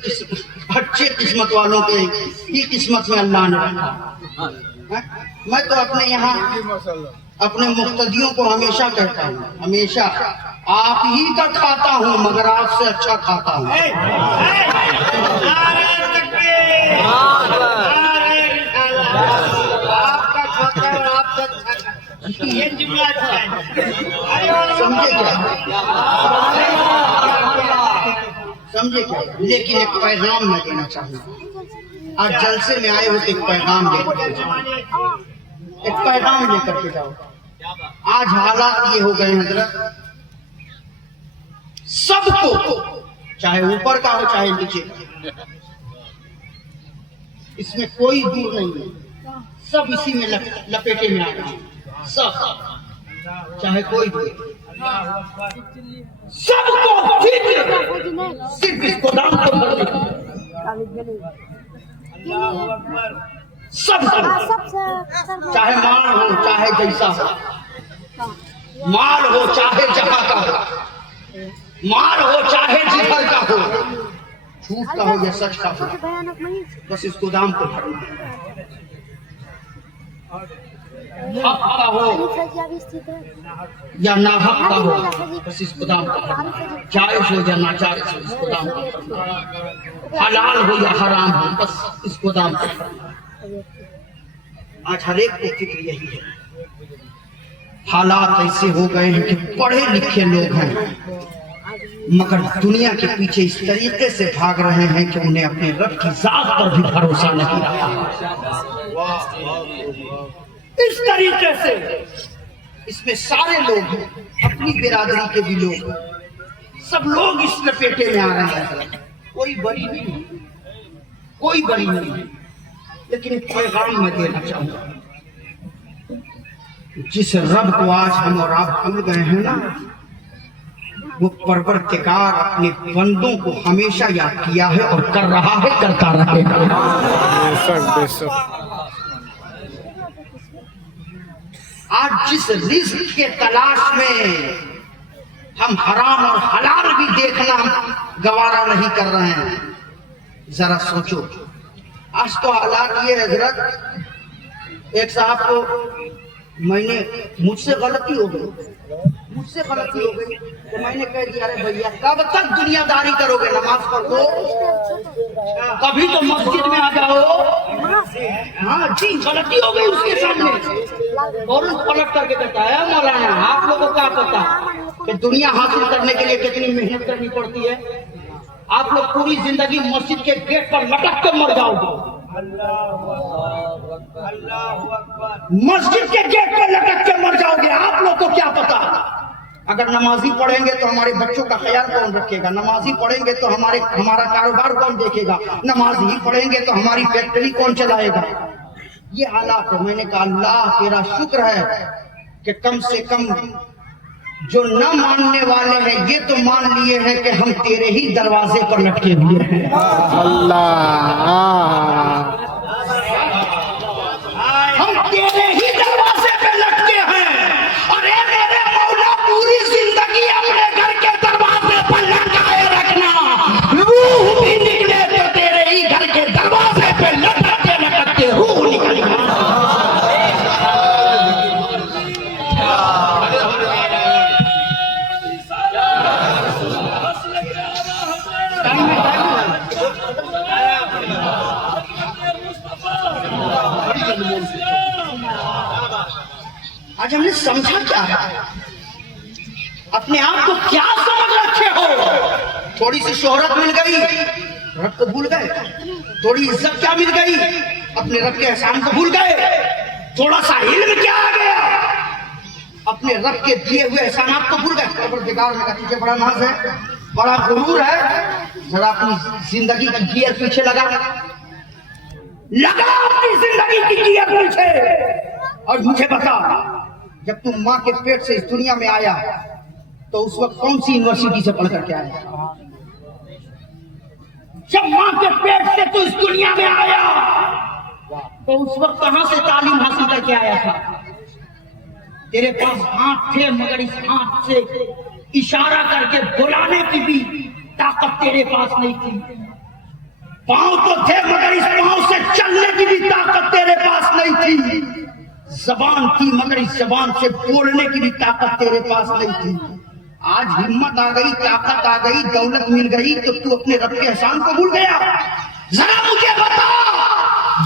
किस्मत वालों के ही किस्मत में अल्लाह ने रखा है। मैं तो अपने यहाँ अपने मुक्तदियों को हमेशा कहता हूँ, हमेशा आप ही का खाता हूँ मगर आपसे अच्छा खाता हूँ। नारे तकबीर। नारे रिसालत। आपका खाता है, आपका अच्छा है। ये जुमला अच्छा है। समझे क्या? समझे क्या? लेकिन एक पैगाम मैं देना चाहूँगा। आज जलसे में आए हो तो एक पैगाम लेकर के जाओ, एक पैगाम लेकर के जाओ। आज हालात ये हो गए हजरत, सबको चाहे ऊपर का हो चाहे नीचे का, इसमें कोई दूर नहीं है, सब इसी में लपेटे में आ गए सब, चाहे कोई भी, सबको सिर्फ इसको दाम को भर दे। सब चाहे माल हो चाहे जैसा हो, माल हो चाहे जहाँ का हो, माल हो चाहे जिधर का हो, झूठ का हो या सच का हो, बस इसको दाम को भरना। हक का हो या नाहक का हो, बस इसको दाम को भरना। जायज हो या नाजायज हो, इसको दाम को भरना। हलाल हो या हराम हो, बस इसको दाम को भरना। आज हर एक को फिक्र यही है। हालात ऐसे हो गए हैं कि पढ़े लिखे लोग हैं मगर दुनिया के पीछे इस तरीके से भाग रहे हैं कि उन्हें अपने रब की जात पर भी भरोसा नहीं रहा। इस तरीके से इसमें सारे लोग हैं, अपनी बिरादरी के भी लोग, सब लोग इस लपेटे में आ रहे हैं। कोई बड़ी नहीं, कोई बड़ी नहीं है। लेकिन एक पैगाम मैं देना चाहूंगा, जिस रब को आज हम और आप भूल गए हैं ना, वो परवरदिगार अपने बंदों को हमेशा याद किया है और कर रहा है, करता रहेगा। आज जिस रिस्क के तलाश में हम हराम और हलाल भी देखना गवारा नहीं कर रहे हैं, जरा सोचो। आज तो हालात ये हजरत, एक साहब को मैंने मुझसे गलती हो गई, मुझसे गलती हो गई तो मैंने कह दिया अरे भैया कब तक दुनियादारी करोगे, नमाज पढ़ दो, कभी तो मस्जिद में आ जाओ। हाँ जी, गलती हो गई उसके सामने और पलट करके कहता है मौलाना आप लोगों को क्या पता कि दुनिया हासिल करने के लिए कितनी मेहनत करनी पड़ती है। आप लोग पूरी जिंदगी मस्जिद के गेट पर लटक के मर जाओगे, मस्जिद के गेट पर लटक के मर जाओगे। आप लोग को क्या पता, अगर नमाजी पढ़ेंगे तो हमारे बच्चों का ख्याल कौन रखेगा, नमाजी पढ़ेंगे तो हमारा कारोबार कौन देखेगा, नमाजी पढ़ेंगे तो हमारी फैक्ट्री कौन चलाएगा। ये हालात है। मैंने कहा अल्लाह तेरा शुक्र है कि कम से कम जो न मानने वाले हैं ये तो मान लिए हैं कि हम तेरे ही दरवाजे पर लटके हुए हैं। हम तेरे ही दरवाजे पे लटके हैं। अरे मेरे मौला पूरी जिंदगी अपने घर के दरवाजे पर लटकाए रखना, रूह भी निकले तो तेरे ही घर के दरवाजे पे लटकते लटकते रूह निकलेगी। आज हमने समझा क्या है, अपने आप को क्या समझ रखे हो। थोड़ी सी शोहरत मिल गई, रब को भूल गए। थोड़ी इज्जत क्या मिल गई, अपने रब के एहसान को भूल गए। थोड़ा सा इल्म क्या आ गया, अपने रब के दिए हुए एहसानात को भूल गए। परवरदिगार ने कहा तुझे बड़ा नाज है, बड़ा गुरूर है, जरा अपनी जिंदगी की गियर पीछे लगा अपनी जिंदगी की गियर पीछे। और मुझे बता, जब तुम माँ के पेट से इस दुनिया में आया तो उस वक्त कौन सी यूनिवर्सिटी से पढ़ करके आया? जब माँ के पेट से तू इस दुनिया में आया तो उस वक्त कहां से तालीम हासिल करके आया था? तेरे पास हाथ थे मगर इस हाथ से इशारा करके बुलाने की भी ताकत तेरे पास नहीं थी। पांव तो थे मगर इस पांव से चलने की भी ताकत तेरे पास नहीं थी। जबान थी मगर इस जबान से बोलने की भी ताकत तेरे पास नहीं थी। आज हिम्मत आ गई, ताकत आ गई, दौलत मिल गई तो तू अपने रब के एहसान को भूल गया। जरा मुझे बता,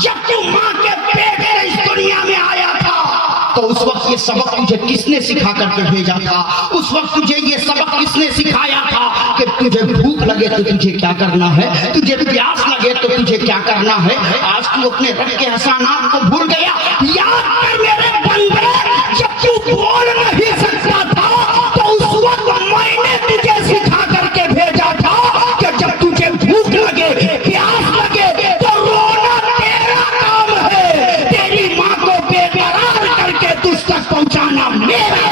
जब तू माँ के पेट से इस दुनिया में आया था तो उस वक्त ये सबक तुझे किसने सिखा करके भेजा था? उस वक्त तुझे ये सबक किसने सिखाया था कि तुझे भूख लगे तो तुझे क्या करना है, तुझे प्यास लगे तो तुझे क्या करना है? आज तू अपने रब के एहसानात को भूल गया। याद कर मेरे बंदे, जब तू बोल नहीं सकता था तो उस वक्त मैंने तुझे सिखा करके भेजा था कि जब तुझे भूख लगे, प्यास लगे तो रोना तेरा काम है, तेरी माँ को बेकरार करके तुझ तक पहुंचाना मेरा।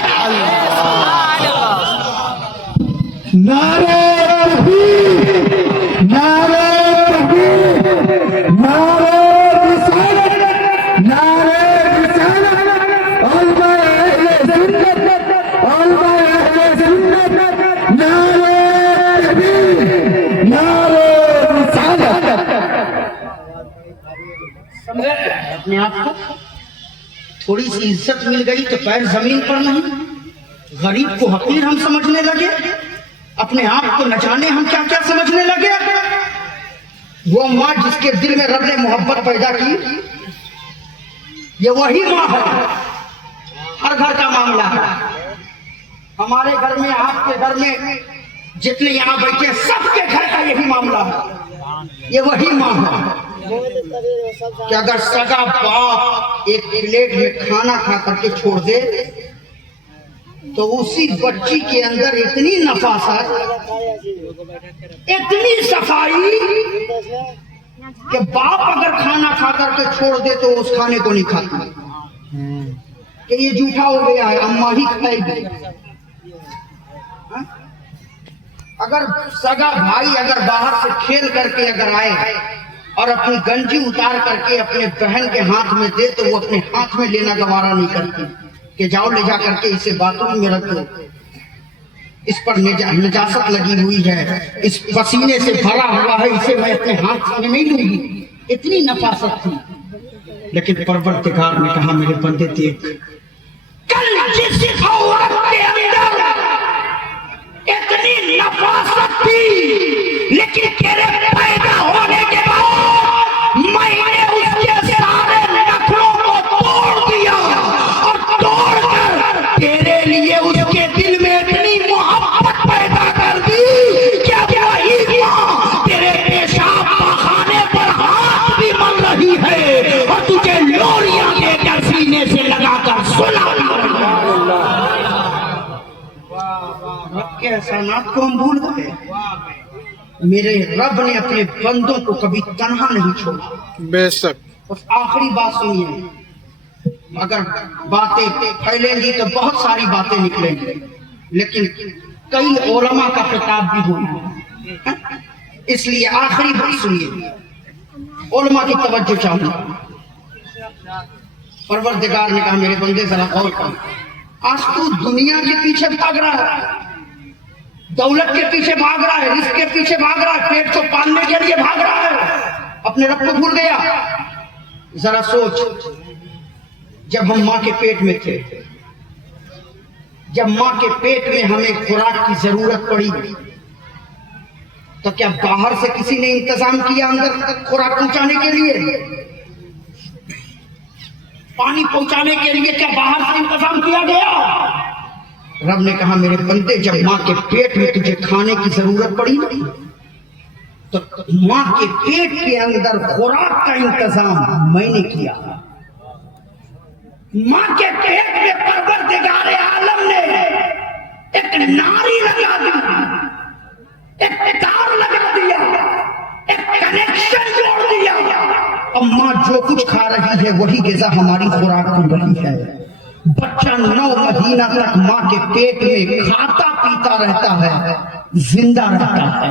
नारे तकबीर, नारे तकबीर, नारे रिसालत, नारे रिसालत, उलमा अहले सुन्नत, उलमा अहले सुन्नत, नारे तकबीर, नारे रिसालत। समझे अपने आप को? थोड़ी सी इज्जत मिल गई तो पैर जमीन पर नहीं, गरीब को हकीर हम समझने लगे, अपने आप को न जाने हम क्या क्या समझने लगे। वो माँ जिसके दिल में रब ने मोहब्बत पैदा की, ये वही माँ है। हर घर का मामला है, हमारे घर में, आपके घर में, जितने यहाँ बैठे सबके घर का यही मामला है। ये वही माँ है कि अगर सगा बाप एक प्लेट में खाना खा करके छोड़ दे तो उसी बच्ची के अंदर इतनी नफासत, इतनी सफाई कि बाप अगर खाना खा करके छोड़ दे तो उस खाने को नहीं खाता कि ये जूठा हो गया है, अम्मा ही खाएगी। अगर सगा भाई अगर बाहर से खेल करके अगर आए और अपनी गंजी उतार करके अपने बहन के हाथ में दे तो वो अपने हाथ में लेना गवारा नहीं करती कि जाओ ले जा करके इसे बाथरूम में रख दो, इस पर नजासत लगी हुई है, इस पसीने से भरा हुआ है, इसे मैं अपने हाथ में नहीं लूंगी। इतनी नफासत थी। लेकिन परवरदिगार ने कहा मेरे बंदे देख, कल जिस औरत के अंदर को हम भूल गए। मेरे रब ने अपने बंदों को कभी तन्हा नहीं छोड़ा। बेशक। बस आखिरी बात सुनिए, अगर बातें फैलेंगी तो बहुत सारी बातें निकलेंगी, लेकिन कई उलमा का खिताब भी होना है, इसलिए आखिरी बात सुनिए, उलमा की तवज्जो चाहूंगा। परवरदिगार ने कहा मेरे बंदे जरा गौर कर, आज तू दुनिया के पीछे भाग रहा है, दौलत के पीछे भाग रहा है, रिस्क के पीछे भाग रहा है, पेट को पालने के लिए भाग रहा है, अपने रब को भूल गया। जरा सोच, जब हम माँ के पेट में थे, जब माँ के पेट में हमें खुराक की जरूरत पड़ी, तो क्या बाहर से किसी ने इंतजाम किया अंदर तक खुराक पहुंचाने के लिए? पानी पहुंचाने के लिए क्या बाहर से इंतजाम किया गया? रब ने कहा मेरे बंदे, जब माँ के पेट में तुझे खाने की जरूरत पड़ी ना, तो माँ के पेट के अंदर खुराक का इंतजाम मैंने किया। माँ के पेट में परवरदिगार आलम ने एक नारी लगा दी, एक तार लगा दिया, एक कनेक्शन जोड़ दिया। अब माँ जो कुछ खा रही है वही गिज़ा हमारी खुराक बन रही है। बच्चा 9 महीना तक माँ के पेट में खाता पीता रहता है, जिंदा रहता है।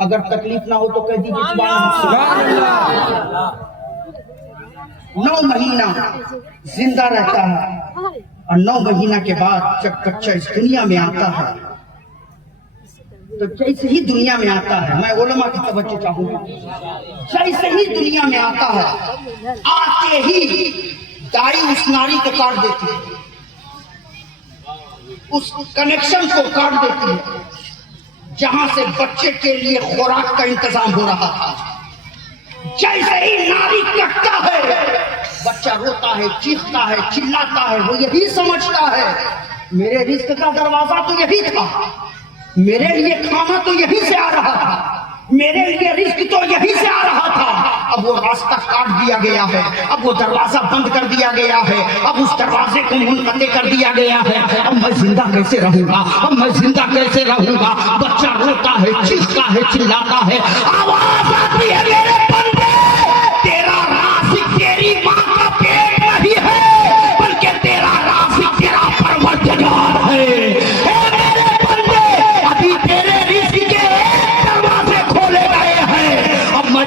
अगर तकलीफ ना हो तो कह दीजिए सुभान अल्लाह। 9 महीना जिंदा रहता है, और 9 महीना के बाद जब बच्चा इस दुनिया में आता है, तो जैसे ही दुनिया में आता है, मैं उलमा की तवज्जो चाहूंगा, जैसे ही दुनिया में आता है, आते ही दाई उस नारी को काट देती है, उस कनेक्शन को काट देती है जहां से बच्चे के लिए खुराक का इंतजाम हो रहा था। जैसे ही नारी कटता है, बच्चा रोता है, चीखता है, चिल्लाता है, वो यही समझता है मेरे रिस्क का दरवाजा तो यही था, मेरे लिए खाना तो यहीं से आ रहा था, मेरे लिए रिस्क तो यहीं से आ रहा था। अब वो रास्ता काट दिया गया है, अब वो दरवाजा बंद कर दिया गया है, अब उस दरवाजे को मुनक़ते कर दिया गया है। अब मैं जिंदा कैसे रहूंगा, अब मैं जिंदा कैसे रहूंगा? बच्चा रोता है, चीखता है, चिल्लाता है, आवाज आती है मेरे बंदे, तेरा राज़िक़ तेरी माँ का पेट नहीं है, बल्कि तेरा राज़िक़ तेरा परवरदिगार है।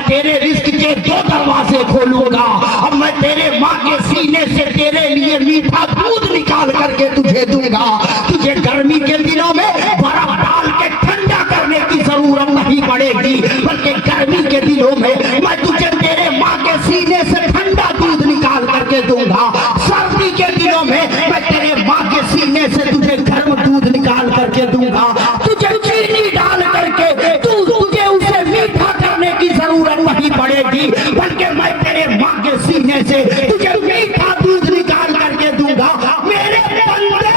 तेरे रिस्क के 2 दरवाजे खोलूंगा। अब मैं तेरे माँ के सीने से तेरे लिए मीठा दूध निकाल करके तुझे दूंगा। तुझे गर्मी के दिनों में बर्फ डाल के ठंडा करने की जरूरत नहीं पड़ेगी, बल्कि गर्मी के दिनों में मैं तुझे तेरे माँ के सीने से ठंडा दूध निकाल करके दूंगा। सर्दी के दिनों में मैं तेरे माँ के सीने से तुझे गर्म दूध निकाल करके दूंगा। तुझे चीनी डाल करके तुझे उसे मीठा करने की जरूरत नहीं पड़ेगी, बल्कि मैं तेरे माँ के सीने से तुझे मीठा दूध निकाल करके दूंगा। मेरे बंदे,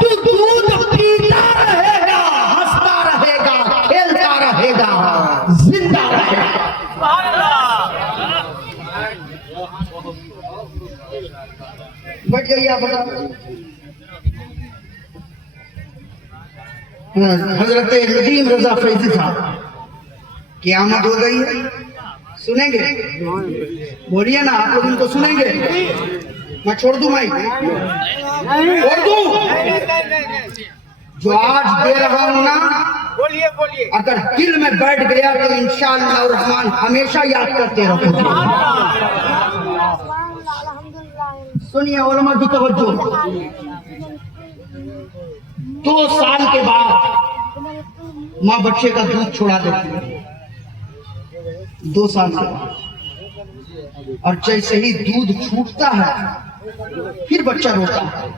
तू दूध पीता रहेगा, हंसता रहेगा, खेलता रहेगा, जिंदा रहेगा। बैठ जाइए आप। हजरत नदीम रजा फैजी साहब, क़यामत हो गई है, सुनेंगे? बोलिए ना, आप लोग इनको सुनेंगे? मैं छोड़ दूं माइक? छोड़ दूं? जो आज दे रहा हूं ना, बोलिए बोलिए। अगर दिल में बैठ गया तो इंशाअल्लाह रहमान हमेशा याद करते रहोगे। सुनिए उलमा की तवज्जो। 2 साल के बाद माँ बच्चे का दूध छुड़ा देती है, 2 साल के बाद। और जैसे ही दूध छूटता है, फिर बच्चा रोता है,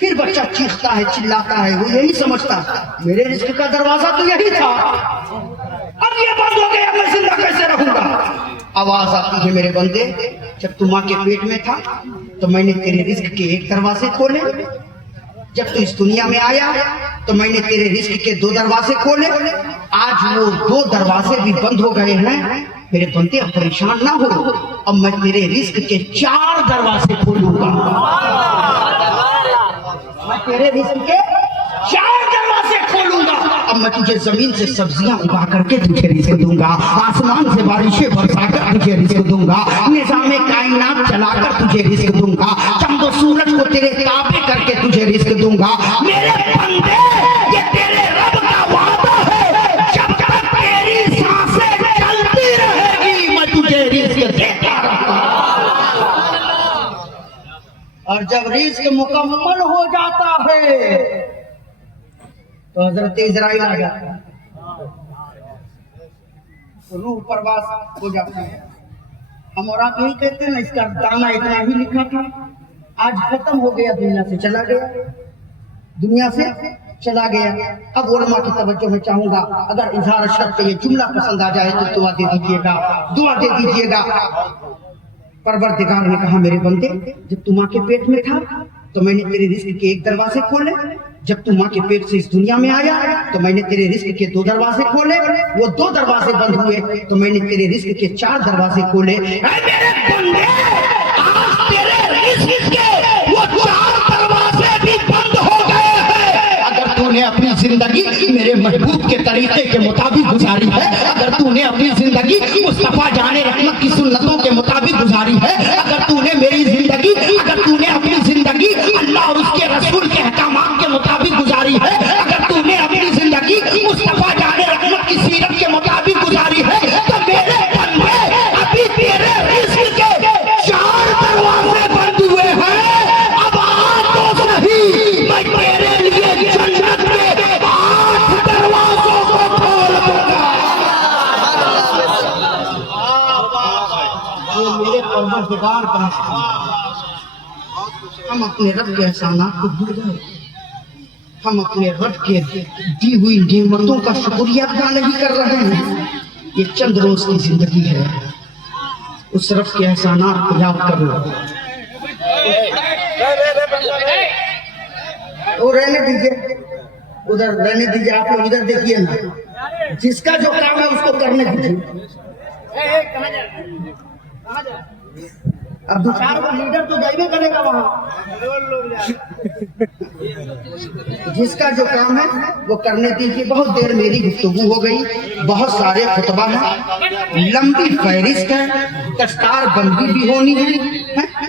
फिर बच्चा चीखता है, चिल्लाता है। वो यही समझता है मेरे रिस्क का दरवाजा तो यही था, अब ये बंद हो गया, मैं जिंदा कैसे रहूंगा? आवाज आती है मेरे बंदे, जब तू माँ के पेट में था तो मैंने तेरे रिस्क के 1 दरवाजे खोले, जब तू इस दुनिया में आया तो मैंने तेरे रिस्क के 2 दरवाजे खोले। आज वो 2 दरवाजे भी बंद हो गए हैं। मेरे बंदे अब परेशान ना हो, अब मैं तेरे रिस्क के 4 दरवाजे खोलूंगा। मैं तेरे रिस्क के 4 दरवाजे खोलूंगा। अब मैं तुझे जमीन से सब्जियां उगा करके तुझे रिस्क दूंगा, आसमान से बारिशें बरसाकर तुझे रिस्क दूंगा, निजामे कायनात चलाकर तुझे रिस्क दूंगा, चंदो सूरज को तेरे ताबे करके तुझे रिस्क दूंगा। मेरे बंदे, ये तेरे रब का वादा है, जब तक तेरी सांसें चलती रहेगी मैं तुझे रिस्क देता रहूंगा। और जब रिस्क मुकम्मल हो जाता है तो हजरत इजराइल आ जाता है, तो रूह परवास हो जाती है। हम और आप यही कहते हैं ना, इसका दाना इतना ही लिखा था, आज खत्म हो गया, दुनिया से चला गया, दुनिया से चला गया। अब उलमा की तवज्जो में चाहूंगा, अगर इजहार शर्त ये जुमला पसंद आ जाए तो दुआ दे दीजिएगा, दुआ दे दीजिएगा। परवरदिगार ने कहा, मेरे बंदे, जब तू माँ के पेट में था तो मैंने तेरे रिस्क के 1 दरवाजे खोले, जब तू माँ के पेट से इस दुनिया में आया तो मैंने तेरे रिस्क के 2 दरवाजे खोले, वो 2 दरवाजे बंद हुए तो मैंने तेरे रिस्क के 4 दरवाजे खोले। ऐ मेरे बंदे, आज तेरे रिस्क के वो 4 दरवाजे भी बंद हो गए हैं। अगर तूने अपनी जिंदगी मेरे महबूब के तरीके के मुताबिक गुजारी है, अगर तूने अपनी जिंदगी मुस्तफा जाने रहमत की सुन्नतों के मुताबिक गुजारी है, अगर तूने मेरी जिंदगी, अगर तूने अपनी जिंदगी अल्लाह और उसके रसूल के अहकामात के मुताबिक गुजारी है, अगर तूने अपनी जिंदगी मुस्तफा जाने रहमत की सीरत के मुताबिक गुजारी है, तो मेरे बंदे, अभी तेरे रिस्क के 4 दरवाजे बंद हुए हैं। अब आ तो सही, मैं तेरे लिए जन्नत के 8 दरवाजों को खोल दूंगा। ये मेरे परवरदिगार का हम अपने रब के एहसानात को भूल गए, हम अपने रब के दी हुई नेमतों का शुक्रिया अदा नहीं कर रहे हैं। ये चंद रोज की जिंदगी है, उस रब के एहसानात को याद करो। वो रहने दीजिए, उधर रहने दीजिए, आप लोग इधर देखिए ना, जिसका जो काम है उसको करने दीजिए। अब 2-4 लीडर तो जाइए करेगा वहां, जिसका जो काम है वो करने दीजिए। बहुत देर मेरी गुफ्तगू हो गई, बहुत सारे खुतबा हैं, लंबी फहरिस्त है, दस्तार बंदी भी होनी है,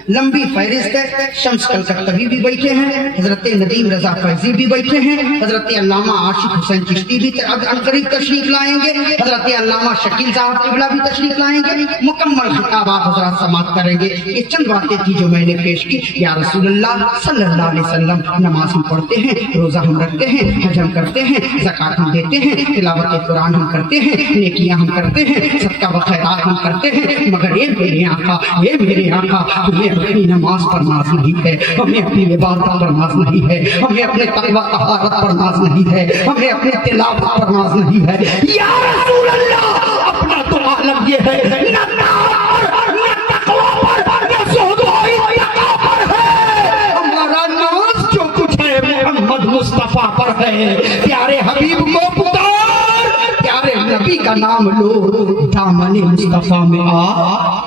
लंबी फहरिस्त है। शम्स कलकत्तवी भी बैठे हैं, हजरत नदीम रजा फैजी भी बैठे हैं, हजरत अल्लामा आशिक हुसैन चिश्ती भी करीब तशरीफ लाएंगे, हजरत अल्लामा शकील साहब किबला भी तशरीफ लाएंगे। मुकम्मल खिताब आप हजरात समाप्त करेंगे। ये चंद बातें थी जो मैंने पेश की। या रसूलुल्लाह सल्लल्लाहु अलैहि वसल्लम, नमाज हम पढ़ते हैं, रोजा हम रखते हैं, हज हम करते हैं, ज़कात हम देते हैं, तिलावत कुरान हम करते हैं, नेकियां हम करते हैं, सदका व खैरात हम करते हैं, मगर ये मेरे आका, ये मेरे आका, हमें अपनी नमाज पर नाज नहीं है, हमें अपनी इबादत पर नाज नहीं है, हमें अपने तकवा तहारत पर नाज नहीं है, हमें अपने तिलावत पर नाज नहीं है। या रसूल अल्लाह, अपना तो आलम ये है, न नाज पर, न तकवा पर, न ज़ुहद व इत्तका पर है। हमारा नाज जो कुछ है मोहम्मद मुस्तफा पर है। प्यारे हबीब को पुकार, प्यारे नबी का नाम लो, दामन मुस्तफा में आ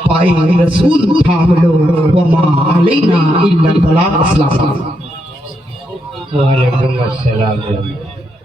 पाए रसूल थाम लो। वमा अलैना इल्ला बलाग। अस्सलाम वालेकुम। वालेकुम अस्सलाम।